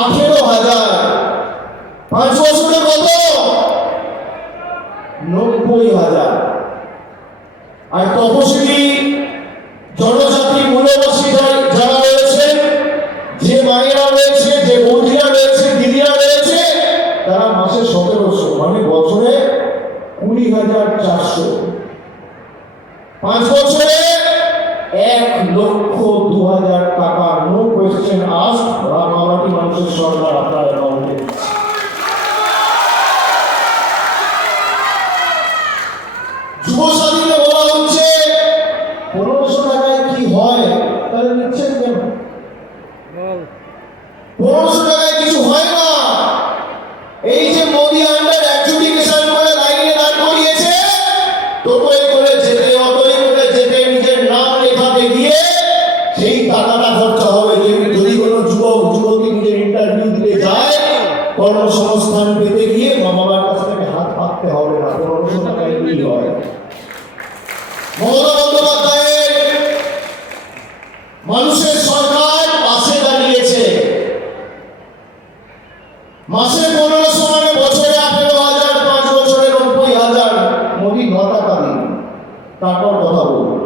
18,000। 5 বছরে কত? 90,000। আর তপশিলি জনজাতি মূলবাসী যারা রয়েছে, যে মায়েরা রয়েছে, যে বৌদিরা রয়েছে, দিদিরা রয়েছে, তারা মাসে 1700, মানে বছরে 20,400। 5 বছরে 1,02,000 টাকা। নো কোয়েশ্চেন আস্ক, রাঙামাটি মানুষের সরকার আপনার অ্যাকাউন্টে। যুব স্বাধীনে বলা হচ্ছে 1500 টাকায় কি হয়, তাহলে নিচ্ছেন কেন? 1500 টাকায় কিছু হয় না। এই যে মোদি আন্ডার অ্যাডজুডিকেশন করে লাইনে দাঁড় করিয়েছে, টোটোয় করে যেতে, অটোয় করে যেতে, নিজের নাম লেখাতে গিয়ে সেই টাকাটা খরচা হবে। যদি কোনো যুবক যুবতী নিজের ইন্টারভিউ দিতে যায়, কর্মসংস্থান পেতে গিয়ে মা বাবার কাছ থেকে হাত পাততে হবে না। 1500 টাকায় কি হয়? মমতা বন্দ্যোপাধ্যায়ের মানুষের সরকার পাশে দাঁড়িয়েছে। মাসে 1500 মানে বছরে 18,000, 5 বছরে 90,000। মোদি 9 টাকা দিন, তারপর কথা বলুন।